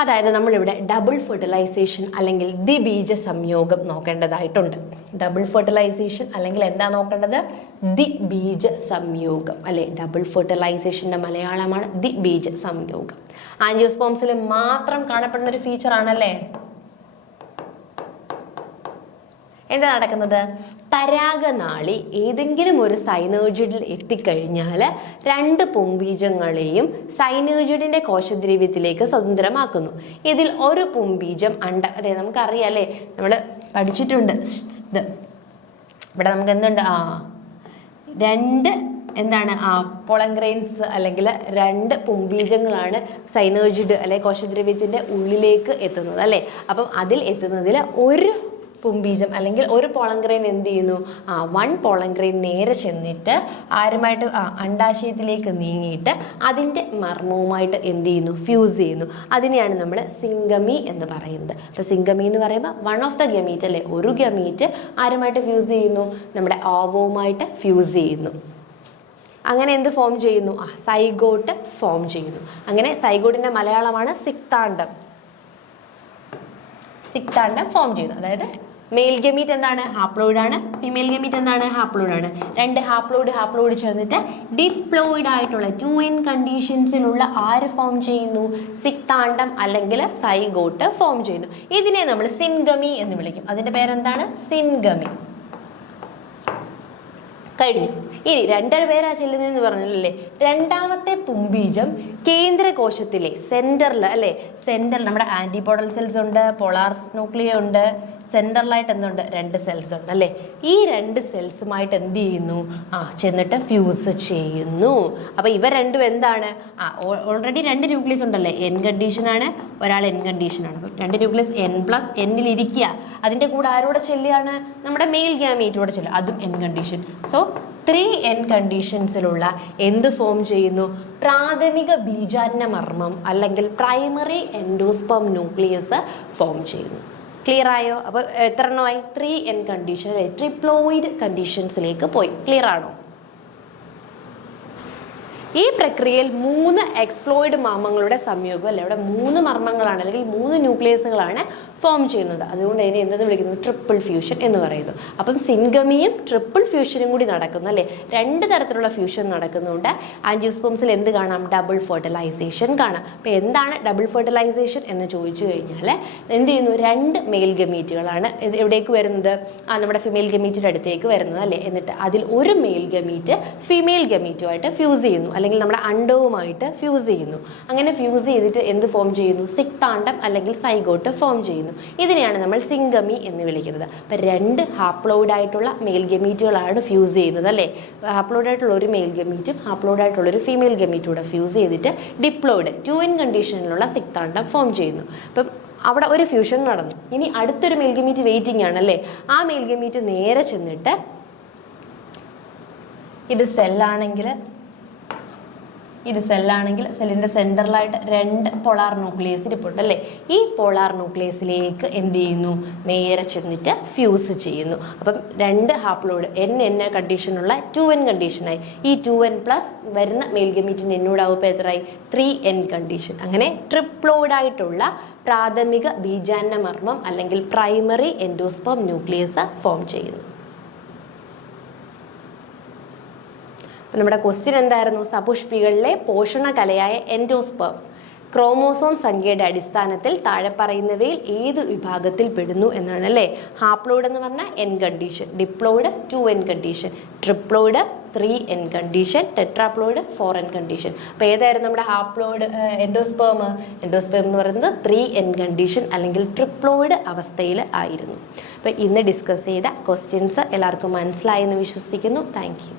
അതായത് നമ്മളിവിടെ ഡബിൾ ഫെർട്ടിലൈസേഷൻ അല്ലെങ്കിൽ ദ്വിബീജ സംയോഗം നോക്കേണ്ടതായിട്ടുണ്ട്. ഡബിൾ ഫെർട്ടിലൈസേഷൻ അല്ലെങ്കിൽ എന്താ നോക്കേണ്ടത്? ദ്വിബീജ സംയോഗം അല്ലെ. ഡബിൾ ഫെർട്ടിലൈസേഷന്റെ മലയാളമാണ് ദ്വിബീജ സംയോഗം. ആൻജിയോസ്പോംസിൽ മാത്രം കാണപ്പെടുന്ന ഒരു ഫീച്ചർ ആണല്ലേ. എന്താ നടക്കുന്നത്? പരാഗനാളി ഏതെങ്കിലും ഒരു സൈനോജിഡിൽ എത്തിക്കഴിഞ്ഞാൽ രണ്ട് പുംബീജങ്ങളെയും സൈനോജിഡിന്റെ കോശദ്രവ്യത്തിലേക്ക് സ്വതന്ത്രമാക്കുന്നു. ഇതിൽ ഒരു പുംബീജം അതെ നമുക്കറിയാം അല്ലേ, നമ്മൾ പഠിച്ചിട്ടുണ്ട്. ഇവിടെ നമുക്ക് എന്തുണ്ട്? രണ്ട് പോളൻഗ്രെയിൻസ് അല്ലെങ്കിൽ രണ്ട് പുംബീജങ്ങളാണ് സൈനോജിഡ് അല്ലെ കോശദ്രവ്യത്തിന്റെ ഉള്ളിലേക്ക് എത്തുന്നത് അല്ലേ. അപ്പം അതിൽ എത്തുന്നതിൽ ഒരു പുംബീജം അല്ലെങ്കിൽ ഒരു പോളൻഗ്രെയിൻ എന്ത് ചെയ്യുന്നു? വൺ പോളൻഗ്രെയിൻ നേരെ ചെന്നിട്ട് ആരുമായിട്ട് അണ്ഡാശയത്തിലേക്ക് നീങ്ങിയിട്ട് അതിൻ്റെ മർമ്മവുമായിട്ട് എന്ത് ചെയ്യുന്നു? ഫ്യൂസ് ചെയ്യുന്നു. അതിനെയാണ് നമ്മൾ സിംഗമി എന്ന് പറയുന്നത്. അപ്പോൾ സിംഗമി എന്ന് പറയുമ്പോൾ വൺ ഓഫ് ദ ഗമീറ്റ് അല്ലേ, ഒരു ഗമീറ്റ് ആരുമായിട്ട് ഫ്യൂസ് ചെയ്യുന്നു? നമ്മുടെ ഓവവുമായിട്ട് ഫ്യൂസ് ചെയ്യുന്നു. അങ്ങനെ എന്ത് ഫോം ചെയ്യുന്നു? സൈഗോട്ട് ഫോം ചെയ്യുന്നു. അങ്ങനെ സൈഗോട്ടിൻ്റെ മലയാളമാണ് സിക്താണ്ഡം. സിക്താണ്ഡം ഫോം ചെയ്യുന്നു. അതായത് മെയിൽ ഗമീറ്റ് എന്താണ്? ഹാപ്ലോയിഡ് ആണ്. ഫീമെയിൽ ഗമീറ്റ് എന്താണ്? ഹാപ്ലോയിഡ് ആണ്. രണ്ട് ഹാപ്ലോയിഡ് ചേർന്നിട്ട് ഡിപ്ലോയിഡ് ആയിട്ടുള്ള 2n കണ്ടീഷൻസിലുള്ള ആര് ഫോം ചെയ്യുന്നു? സിക്താണ്ഡം അല്ലെങ്കിൽ സൈഗോട്ട് ഫോം ചെയ്യുന്നു. ഇതിനെ നമ്മൾ സിൻഗമി എന്ന് വിളിക്കും. അതിന്റെ പേരെന്താണ്? സിൻഗമി. കഴിഞ്ഞു. ഇനി രണ്ടര പേരാ ചെല്ലുന്നതെന്ന് പറഞ്ഞല്ലേ. രണ്ടാമത്തെ പുംബീജം കേന്ദ്രകോശത്തിലെ സെന്ററിൽ അല്ലേ, സെന്ററിൽ നമ്മുടെ ആന്റിപോഡൽ സെൽസ് ഉണ്ട്, പോളാർസ് ന്യൂക്ലിയ ഉണ്ട്, സെന്ററിലായിട്ട് എന്തുണ്ട്? രണ്ട് സെൽസ് ഉണ്ട് അല്ലേ. ഈ രണ്ട് സെൽസുമായിട്ട് എന്ത് ചെയ്യുന്നു? ചെന്നിട്ട് ഫ്യൂസ് ചെയ്യുന്നു. അപ്പൊ ഇവ രണ്ടും എന്താണ്? ഓൾറെഡി രണ്ട് ന്യൂക്ലിയസ് ഉണ്ടല്ലേ. എൻ കണ്ടീഷനാണ്, ഒരാൾ എൻ കണ്ടീഷനാണ്. അപ്പം രണ്ട് ന്യൂക്ലിയസ് n+n ഇരിക്കുക. അതിന്റെ കൂടെ ആരോടെ ചെല്ലുകയാണ്? നമ്മുടെ മെയിൽ ഗാമീറ്റോടെ ചെല്ലുക. അതും എൻ കണ്ടീഷൻ. സോ 3n കണ്ടീഷൻസിലുള്ള എന്ത് ഫോം ചെയ്യുന്നു? പ്രാഥമിക ബീജാന്ന മർമ്മം അല്ലെങ്കിൽ പ്രൈമറി എൻഡോസ്പെർം ന്യൂക്ലിയസ് ഫോം ചെയ്യുന്നു. ക്ലിയർ ആയോ? അപ്പോൾ എത്ര എണ്ണമായി? 3n കണ്ടീഷൻ അല്ലെ, ട്രിപ്ലോയിഡ് കണ്ടീഷൻസിലേക്ക് പോയി. ക്ലിയർ ആണോ? ഈ പ്രക്രിയയിൽ 3 എക്സ്പ്ലോയിഡ് മർമ്മങ്ങളുടെ സംയോഗം അല്ലെ. ഇവിടെ 3 മർമ്മങ്ങളാണ് അല്ലെങ്കിൽ 3 ന്യൂക്ലിയസുകളാണ് ഫോം ചെയ്യുന്നത്. അതുകൊണ്ട് അതിനെ എന്തെന്ന് വിളിക്കുന്നു? ട്രിപ്പിൾ ഫ്യൂഷൻ എന്ന് പറയുന്നു. അപ്പം സിൻഗമിയും ട്രിപ്പിൾ ഫ്യൂഷനും കൂടി നടക്കുന്നു അല്ലേ. രണ്ട് തരത്തിലുള്ള ഫ്യൂഷൻ നടക്കുന്നുണ്ട്. ആൻജിയോസ്പോംസിൽ എന്ത് കാണാം? ഡബിൾ ഫെർട്ടിലൈസേഷൻ കാണാം. അപ്പോൾ എന്താണ് ഡബിൾ ഫെർട്ടിലൈസേഷൻ എന്ന് ചോദിച്ചു കഴിഞ്ഞാൽ എന്ത് ചെയ്യുന്നു? രണ്ട് മെയിൽ ഗമീറ്റുകളാണ് എവിടേക്ക് വരുന്നത്? നമ്മുടെ ഫിമെയിൽ ഗമീറ്റിൻ്റെ അടുത്തേക്ക് വരുന്നത് അല്ലേ. എന്നിട്ട് അതിൽ ഒരു മെയിൽ ഗമീറ്റ് ഫീമെയിൽ ഗമീറ്റുമായിട്ട് ഫ്യൂസ് ചെയ്യുന്നു അല്ലെങ്കിൽ നമ്മുടെ അണ്ടവുമായിട്ട് ഫ്യൂസ് ചെയ്യുന്നു. അങ്ങനെ ഫ്യൂസ് ചെയ്തിട്ട് എന്ത് ഫോം ചെയ്യുന്നു? സിക്താണ്ഡം അല്ലെങ്കിൽ സൈഗോട്ട് ഫോം ചെയ്യുന്നു. ഇതിനെയാണ് നമ്മൾ സിംഗമി എന്ന് വിളിക്കുന്നത്. അപ്പം രണ്ട് ഹാപ്ലോയിഡ് ആയിട്ടുള്ള മെയിൽ ഗമീറ്റുകളാണ് ഫ്യൂസ് ചെയ്യുന്നത് അല്ലേ. ഹാപ്ലോയിഡ് ആയിട്ടുള്ള ഒരു മെയിൽ ഗമീറ്റും ഹാപ്ലോയിഡ് ആയിട്ടുള്ള ഒരു ഫീമെയിൽ ഗമീറ്റൂടെ ഫ്യൂസ് ചെയ്തിട്ട് ഡിപ്ലോയിഡ് 2n കണ്ടീഷനിലുള്ള സിക്താണ്ഡം ഫോം ചെയ്യുന്നു. അപ്പം അവിടെ ഒരു ഫ്യൂഷൻ നടന്നു. ഇനി അടുത്തൊരു മെയിൽ ഗമീറ്റ് വെയിറ്റിംഗ് ആണല്ലേ. ആ മെയിൽ ഗമീറ്റ് നേരെ ചെന്നിട്ട് ഇത് സെല്ലാണെങ്കിൽ സെല്ലിൻ്റെ സെൻറ്ററിലായിട്ട് രണ്ട് പോളാർ ന്യൂക്ലിയസ് ഇരിപ്പുണ്ട് അല്ലേ. ഈ പോളാർ ന്യൂക്ലിയസിലേക്ക് എന്ത് ചെയ്യുന്നു? നേരെ ചെന്നിട്ട് ഫ്യൂസ് ചെയ്യുന്നു. അപ്പം രണ്ട് ഹാപ്ലോയിഡ് n കണ്ടീഷനുള്ള 2n കണ്ടീഷനായി. ഈ 2n+ വരുന്ന മെയിൽ ഗമീറ്റിൻ്റെ എന്നോടാവുമ്പോൾ എത്രയായി? 3n condition. അങ്ങനെ ട്രിപ്ലോയിഡ് ആയിട്ടുള്ള പ്രാഥമിക ബീജാന്ന മർമ്മം അല്ലെങ്കിൽ പ്രൈമറി എൻഡോസ്പെർം ന്യൂക്ലിയസ് ഫോം ചെയ്യുന്നു. നമ്മുടെ ക്വസ്റ്റ്യൻ എന്തായിരുന്നു? സപുഷ്പികളിലെ പോഷണ കലയായ എൻഡോസ്പെർം ക്രോമോസോം സംഖ്യയുടെ അടിസ്ഥാനത്തിൽ താഴെ പറയുന്നവയിൽ ഏത് വിഭാഗത്തിൽ പെടുന്നു എന്നാണ് അല്ലേ. ഹാപ്ലോയിഡ് എന്ന് പറഞ്ഞാൽ n condition, diploid 2n condition, triploid 3n condition, tetraploid 4n condition. അപ്പോൾ ഏതായിരുന്നു നമ്മുടെ ഹാപ്ലോയിഡ് എൻഡോസ്പെർം എന്ന് പറയുന്നത് 3n കണ്ടീഷൻ അല്ലെങ്കിൽ ട്രിപ്ലോയിഡ് അവസ്ഥയിൽ ആയിരുന്നു. അപ്പോൾ ഇന്ന് ഡിസ്കസ് ചെയ്ത ക്വസ്റ്റ്യൻസ് എല്ലാവർക്കും മനസ്സിലായെന്ന് വിശ്വസിക്കുന്നു. Thank you.